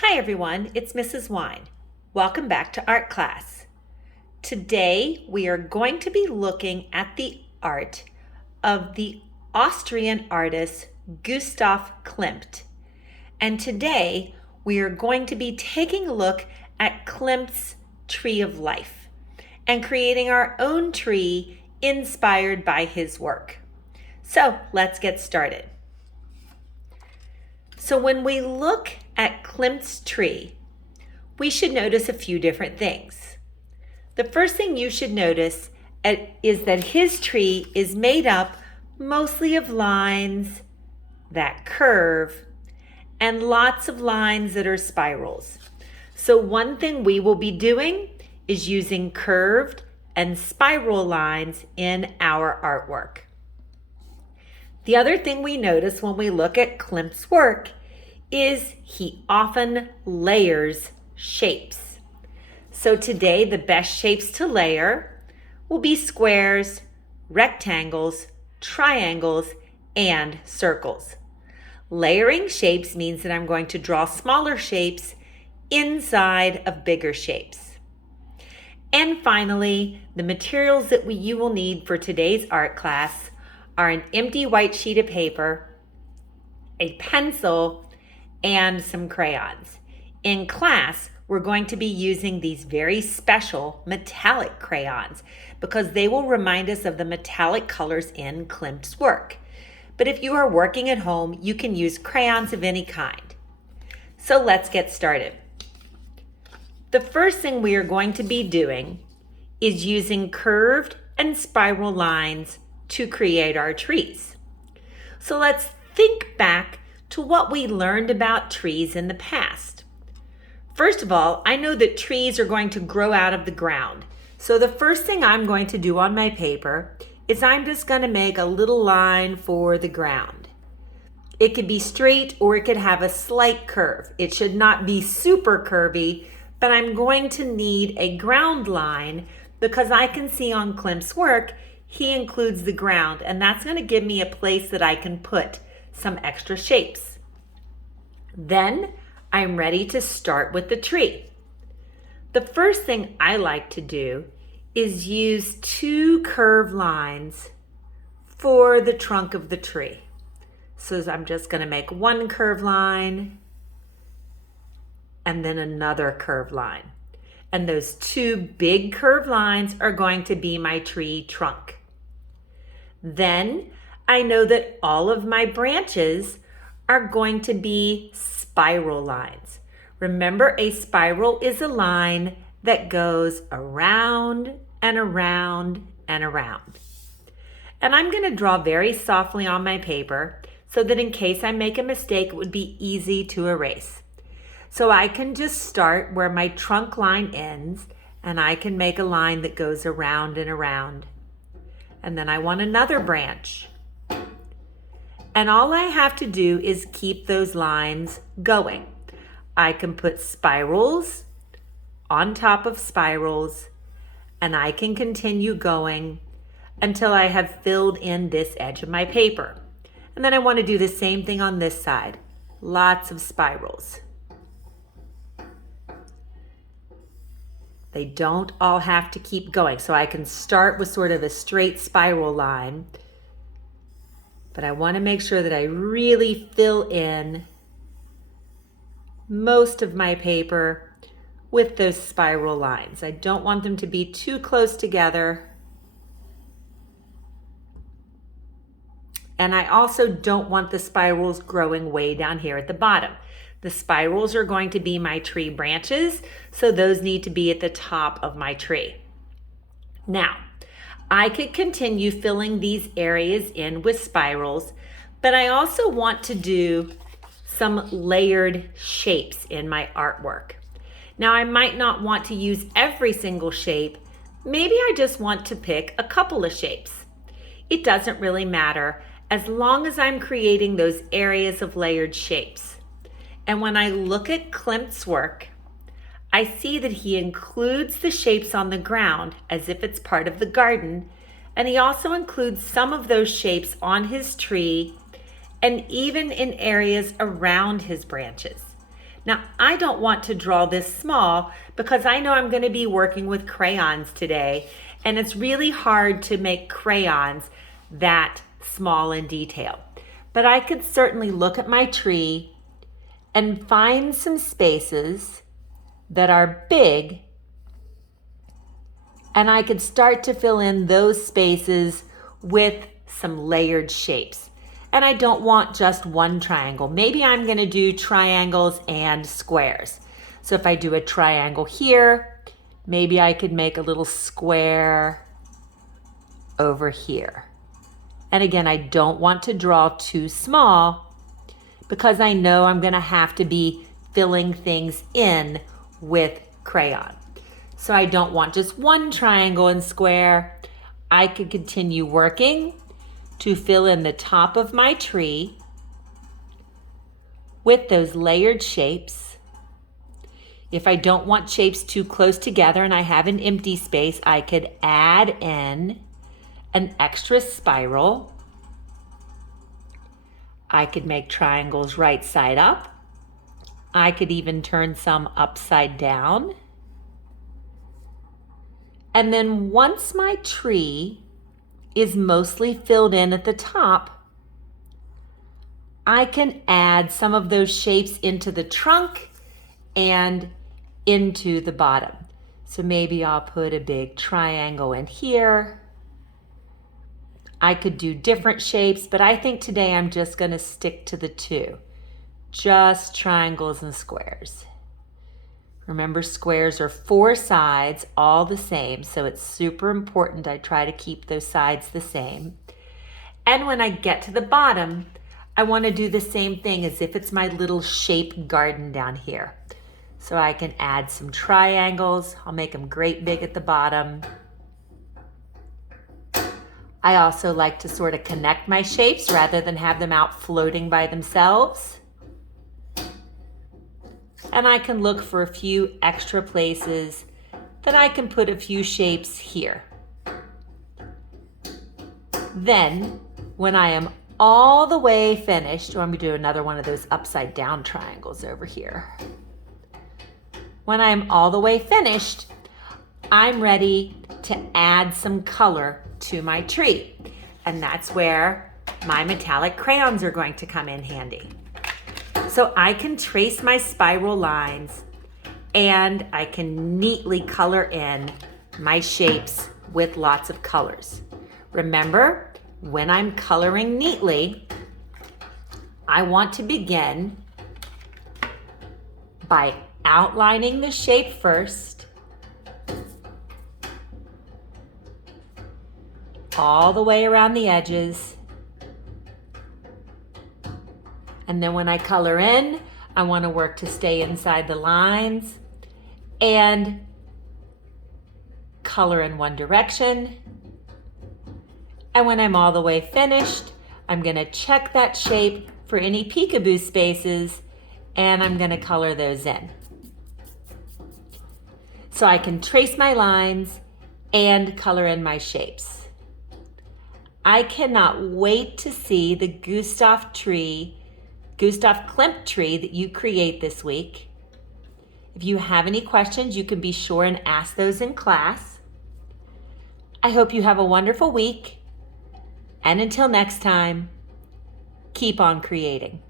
Hi everyone, it's Mrs. Wine. Welcome back to art class. Today we are going to be looking at the art of the Austrian artist Gustav Klimt. And today we are going to be taking a look at Klimt's Tree of Life and creating our own tree inspired by his work. So let's get started. So when we look at Klimt's tree, we should notice a few different things. The first thing you should notice is that his tree is made up mostly of lines that curve and lots of lines that are spirals. So one thing we will be doing is using curved and spiral lines in our artwork. The other thing we notice when we look at Klimt's work is he often layers shapes. So today the best shapes to layer will be squares, rectangles, triangles, and circles. Layering shapes means that I'm going to draw smaller shapes inside of bigger shapes. And finally, the materials that you will need for today's art class are an empty white sheet of paper, a pencil, and some crayons. In class, we're going to be using these very special metallic crayons because they will remind us of the metallic colors in Klimt's work. But if you are working at home, you can use crayons of any kind. So let's get started. The first thing we are going to be doing is using curved and spiral lines to create our trees. So let's think back to what we learned about trees in the past. First of all, I know that trees are going to grow out of the ground. So the first thing I'm going to do on my paper is I'm just going to make a little line for the ground. It could be straight or it could have a slight curve. It should not be super curvy, but I'm going to need a ground line because I can see on Klimt's work, he includes the ground, and that's going to give me a place that I can put some extra shapes. Then I'm ready to start with the tree. The first thing I like to do is use two curved lines for the trunk of the tree. So I'm just going to make one curved line and then another curved line. And those two big curved lines are going to be my tree trunk. Then I know that all of my branches are going to be spiral lines. Remember, a spiral is a line that goes around and around and around. And I'm going to draw very softly on my paper so that in case I make a mistake, it would be easy to erase. So I can just start where my trunk line ends, and I can make a line that goes around and around. And then I want another branch. And all I have to do is keep those lines going. I can put spirals on top of spirals, and I can continue going until I have filled in this edge of my paper. And then I want to do the same thing on this side. Lots of spirals. They don't all have to keep going. So I can start with sort of a straight spiral line, but I want to make sure that I really fill in most of my paper with those spiral lines. I don't want them to be too close together. And I also don't want the spirals growing way down here at the bottom. The spirals are going to be my tree branches, so those need to be at the top of my tree. Now, I could continue filling these areas in with spirals, but I also want to do some layered shapes in my artwork. Now, I might not want to use every single shape. Maybe I just want to pick a couple of shapes. It doesn't really matter as long as I'm creating those areas of layered shapes. And when I look at Klimt's work, I see that he includes the shapes on the ground as if it's part of the garden, and he also includes some of those shapes on his tree and even in areas around his branches. Now, I don't want to draw this small because I know I'm going to be working with crayons today, and it's really hard to make crayons that small in detail. But I could certainly look at my tree and find some spaces that are big, and I could start to fill in those spaces with some layered shapes. And I don't want just one triangle. Maybe I'm going to do triangles and squares. So if I do a triangle here, maybe I could make a little square over here. And again, I don't want to draw too small because I know I'm going to have to be filling things in with crayon. So I don't want just one triangle and square. I could continue working to fill in the top of my tree with those layered shapes. If I don't want shapes too close together and I have an empty space, I could add in an extra spiral. I could make triangles right side up. I could even turn some upside down. And then once my tree is mostly filled in at the top, I can add some of those shapes into the trunk and into the bottom. So maybe I'll put a big triangle in here. I could do different shapes, but I think today I'm just going to stick to the two, just triangles and squares. Remember, squares are 4 sides, all the same, so it's super important I try to keep those sides the same. And when I get to the bottom, I want to do the same thing as if it's my little shape garden down here. So I can add some triangles. I'll make them great big at the bottom. I also like to sort of connect my shapes rather than have them out floating by themselves. And I can look for a few extra places that I can put a few shapes here. Then, when I am all the way finished, I'm going to do another one of those upside down triangles over here. When I'm all the way finished, I'm ready to add some color to my tree. And that's where my metallic crayons are going to come in handy. So I can trace my spiral lines and I can neatly color in my shapes with lots of colors. Remember, when I'm coloring neatly, I want to begin by outlining the shape first, all the way around the edges. And then when I color in, I want to work to stay inside the lines and color in one direction. And when I'm all the way finished, I'm going to check that shape for any peekaboo spaces and I'm going to color those in. So I can trace my lines and color in my shapes. I cannot wait to see the Gustav Klimt tree that you create this week. If you have any questions, you can be sure and ask those in class. I hope you have a wonderful week. And until next time, keep on creating.